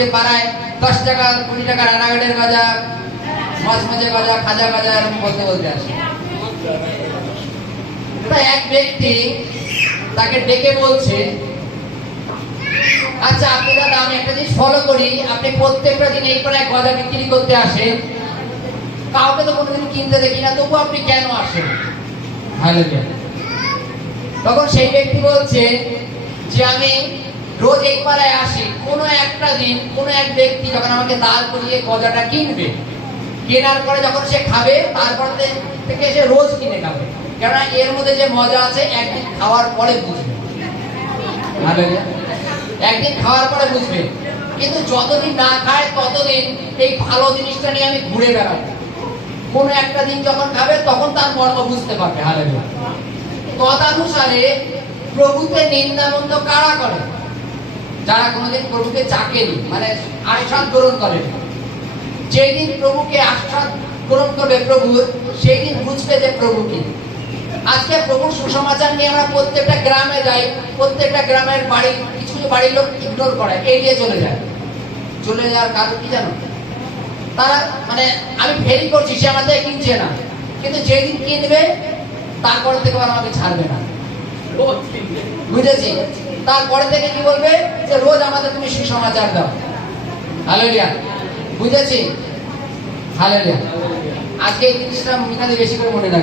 যে পাড়ায় 10 টাকা 20 টাকা রানাঘাটের গজা, মজমজে গজা, খাজা গজা এরকম বলতে বলতে আসে। এক ব্যক্তি তাকে ডেকে বলছে, আচ্ছা আপনি দাদা, আমি একটা জিনিস ফলো করি, আপনি প্রত্যেকটা দিন এই পাড়ায় গজা বিক্রি করতে আসেন, কাউকে তো কোনোদিন কিনতে দেখি না, তবু আপনি কেন আসেন? হালেলুয়া। তখন সেই ব্যক্তি বলছে যে আমি রোজ এই পাড়ায় আসি, কোনো একটা দিন কোনো এক ব্যক্তি যখন আমাকে দাঁড় করিয়ে গজাটা কিনবে, কেনার পরে যখন সে খাবে, তারপর থেকে সে রোজ কিনে খাবে, কেননা এর মধ্যে যে মজা আছে একদিন খাওয়ার পরে বুঝবে। হালেলুয়া। একদিন খাওয়ার পরে বুঝবে। কিন্তু যতদিন না খায় ততদিন এই ভালো জিনিসটা নিয়ে আমি ঘুরে বেড়াবো, কোনো একটা দিন যখন খাবে তখন তার মর্ম বুঝতে পারবে। হালেলুয়া। তদানুসারে প্রভুকে নিন্দামন্দ কারা করে? যারা কোনোদিন প্রভুকে চাকেনি, মানে আশ্বাস গ্রহণ করেন। যেই দিন প্রভুকে আশ্বাস গ্রহণ করবে প্রভু, সেই দিন বুঝবে যে প্রভু কি। আজকে প্রভুর সুসমাচার নিয়ে আমরা প্রত্যেকটা গ্রামে যাই, প্রত্যেকটা গ্রামের বাড়ি, কিছু বাড়ির লোক ইগনোর করে, এড়িয়ে চলে যায়। চলে যাওয়ার কারণ কি জানো? তারা মানে আমি ফেরি করছি, সে আমাদের কিনছে না, কিন্তু যেদিন কিনবে তারপরে থেকে আর আমাকে ছাড়বে না। বুঝেছি? তারপরে থেকে কি বলবে যে রোজ আমাদের তুমি সুসমাচার দাও। হালেলুয়া। বুঝেছি? হালেলুয়া। আজকে এই জিনিসটা এখানে বেশি করে মনে রাখবে।